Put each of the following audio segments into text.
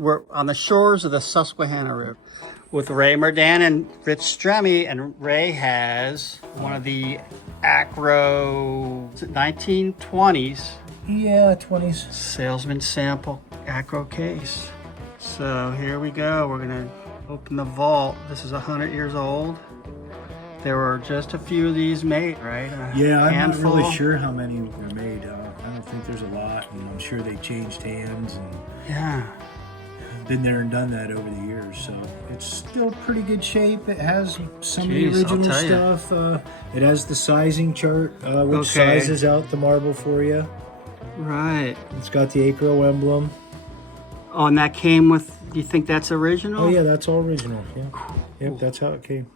We're on the shores of the Susquehanna River with Ray Mordan and Rich Stremme, and Ray has one of the Akro 1920s. Yeah, 20s. Salesman sample Akro case. So here we go. We're gonna open the vault. This is 100 years old. There were just a few of these made, right? Yeah, I'm not really sure how many were made. I don't think there's a lot, and I'm sure they changed hands and Yeah. been there and done that over the years. So it's still pretty good shape. It has some Jeez, of the original I'll tell stuff. It has the sizing chart, which Okay. sizes out the marble for you. Right. It's got the Akro emblem. Oh, and that came with, do you think that's original? Oh yeah, that's all original. Yeah. Yep, that's how it came.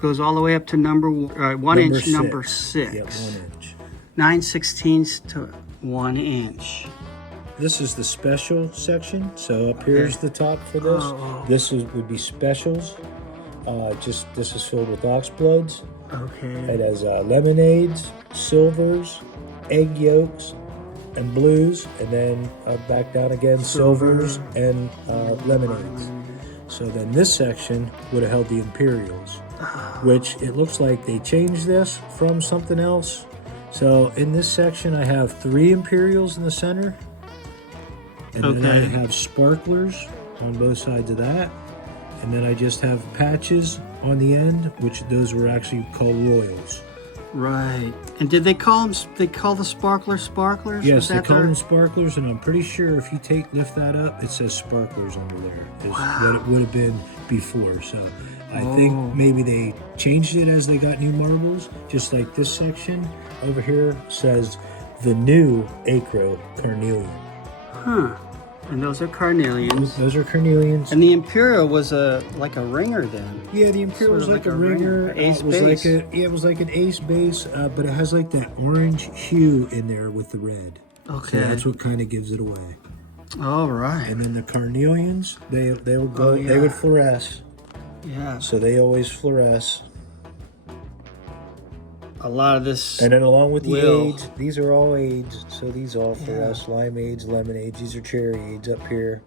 Goes all the way up to number 1 inch, number 6. Yep, 1 inch. 9/16 to 1 inch. This is the special section. So up here's the top for this. Oh. This would be specials. This is filled with oxbloods. Okay. It has lemonades, silvers, egg yolks, and blues, and then back down again, silvers and lemonades. So then this section would have held the Imperials, which it looks like they changed this from something else. So in this section, I have 3 Imperials in the center, and then I have sparklers on both sides of that, and then I just have patches on the end, which those were actually called Royals. Right. And did they call them? They call the sparklers sparklers? Yes, they call them sparklers, and I'm pretty sure if you lift that up, it says sparklers under there. Is what it would have been before. So I think maybe they changed it as they got new marbles, just like this section over here says the new Akro Carnelian. Huh. And those are carnelians. Those are carnelians. And the Imperial was like a ringer then. Yeah, the Imperial was like a ringer. Ace it was base. it was like an ace base, but it has like that orange hue in there with the red. Okay. So that's what kind of gives it away. All right. And then the carnelians, they would go, yeah. they would fluoresce. Yeah. So they always fluoresce. A lot of this. And then along with the will. Ades, these are all Ades. So these all fluoresce, limeades, lemonades. These are cherry Ades up here.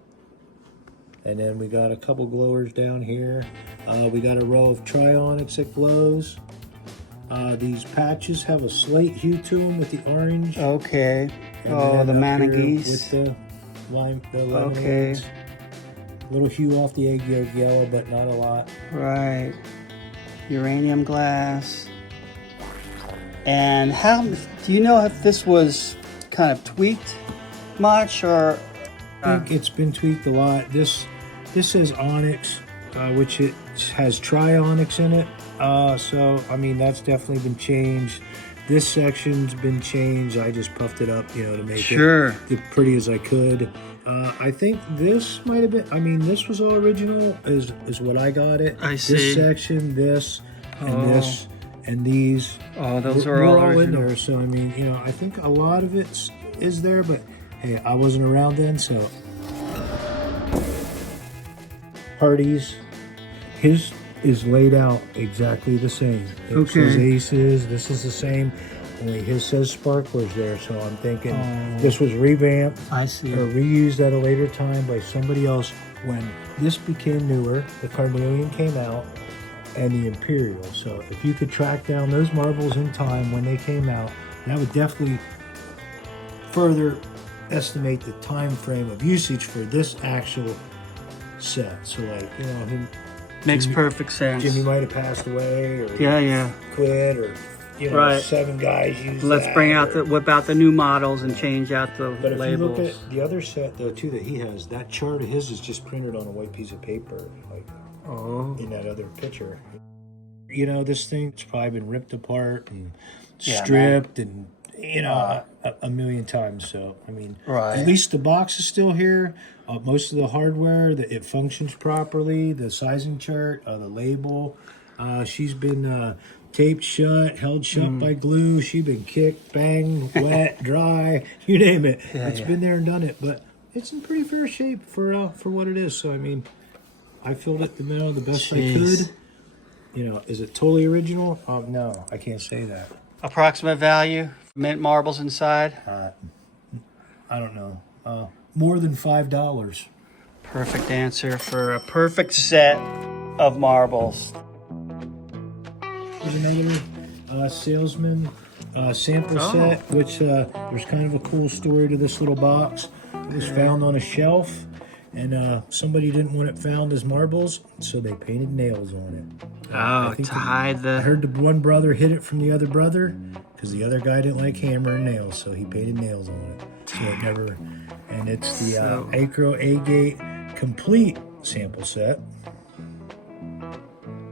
And then we got a couple glowers down here. We got a row of Onyx that glows. These patches have a slate hue to them with the orange. Okay. And Oh, then the up here Managees. with the lemonades. Little hue off the egg yolk yellow, but not a lot. Right. Uranium glass. And how do you know if this was kind of tweaked much or? I think it's been tweaked a lot. This says Onyx, which it has Onyx in it. So I mean that's definitely been changed. This section's been changed. I just puffed it up, to make it as pretty as I could. I think this might have been. I mean, this was all original. Is what I got it. I see. This section, this, and this. And these, those are all in there. So I mean, I think a lot of it is there, but hey, I wasn't around then, so. Hardy's, his is laid out exactly the same. It says Aces. This is the same. Only his says sparklers there. So I'm thinking this was revamped. I see. Or reused at a later time by somebody else when this became newer. The Carnelian came out. And the Imperial. So if you could track down those marbles in time when they came out, that would definitely further estimate the time frame of usage for this actual set. So like, Makes perfect sense. Jimmy might have passed away or quit or right. 7 guys used Let's that, bring out whip out the new models and change out the labels. But if you look at the other set though too that he has, that chart of his is just printed on a white piece of paper, like in that other picture. This thing's probably been ripped apart and stripped and a million times. So I mean, at least the box is still here. Most of the hardware, it functions properly. The sizing chart, the label, she's been taped shut, held shut by glue. She's been kicked, banged, wet, dry, you name it. It's been there and done it, but it's in pretty fair shape for what it is. So I mean, I filled it the best I could. Is it totally original? No, I can't say that. Approximate value, mint marbles inside. I don't know. More than $5. Perfect answer for a perfect set of marbles. Here's another Salesman sample set, which there's kind of a cool story to this little box. It was found on a shelf, and somebody didn't want it found as marbles, so they painted nails on it. Oh, to hide the... I heard the one brother hid it from the other brother because the other guy didn't like hammering nails, so he painted nails on it. So it never... And it's the Akro Agate Complete sample set.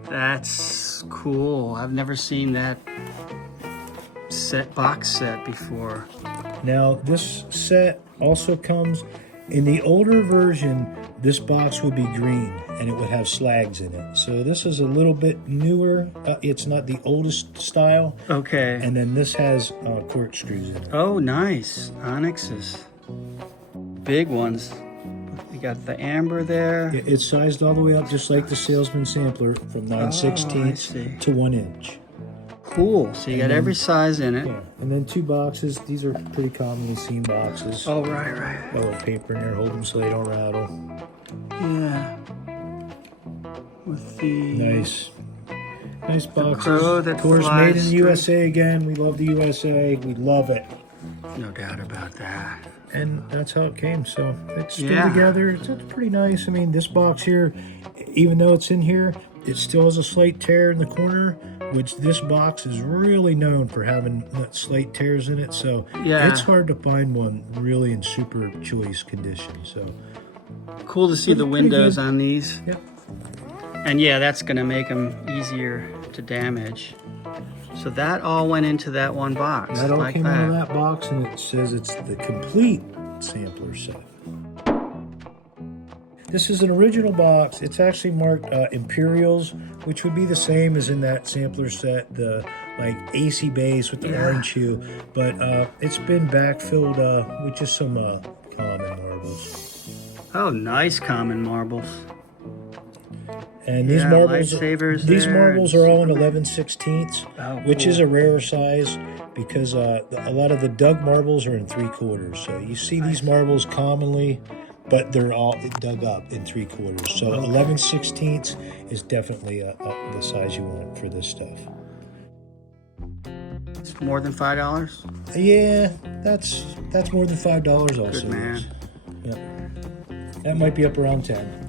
That's cool. I've never seen that box set before. Now, this set also comes in the older version. This box would be green and it would have slags in it. So this is a little bit newer. It's not the oldest style. Okay. And then this has corkscrews in it. Oh, nice. Onyxes. Big ones. You got the amber there. It's sized all the way up just like the Salesman sampler from 9/16 to 1 inch. Cool. So you got every size in it. Yeah. And then 2 boxes. These are pretty commonly seen boxes. Oh, right. A little paper in there, hold them so they don't rattle. Yeah. With the... Nice boxes. crow that of course, flies made in the USA again. We love the USA. We love it. No doubt about that. And that's how it came. So it's still together. It's pretty nice. I mean, this box here, even though it's in here, it still has a slight tear in the corner, which this box is really known for having slight tears in it. So it's hard to find one really in super choice condition. So cool to see the windows on these. Yep. And yeah, that's going to make them easier to damage. So that all went into that one box. That all came out of that box, and it says it's the complete sampler set. This is an original box. It's actually marked Imperials, which would be the same as in that sampler set, the like AC base with the orange hue. But it's been backfilled with just some common marbles. Oh, nice common marbles. And these marbles, are all in 11/16, which is a rare size because a lot of the dug marbles are in 3/4. So you see these marbles commonly, but they're all dug up in 3/4. So 11/16 is definitely the size you want for this stuff. It's more than $5? Yeah, that's more than $5 also. Good man. Yep. That might be up around 10.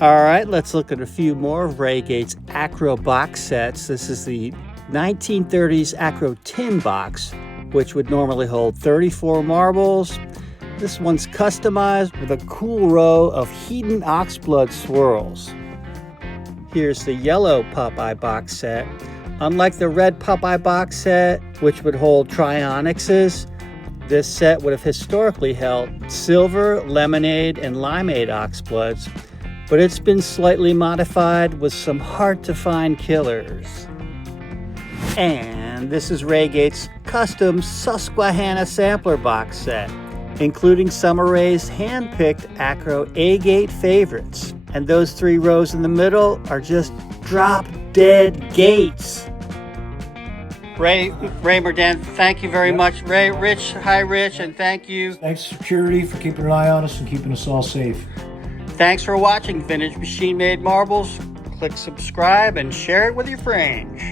All right, let's look at a few more of Raygate's Akro box sets. This is the 1930s Akro Tin box, which would normally hold 34 marbles. This one's customized with a cool row of Hedon Oxblood swirls. Here's the yellow Popeye box set. Unlike the red Popeye box set, which would hold Tri-Onyxes, this set would have historically held silver, lemonade, and limeade Oxbloods, but it's been slightly modified with some hard-to-find killers. And this is Raygate's custom Susquehanna sampler box set, including some of Ray's hand-picked Akro Agate favorites. And those 3 rows in the middle are just drop-dead gates. Ray Mordan, thank you very much. Rich, hi Rich, and thank you. Thanks security for keeping an eye on us and keeping us all safe. Thanks for watching Vintage Machine Made Marbles. Click subscribe and share it with your friends.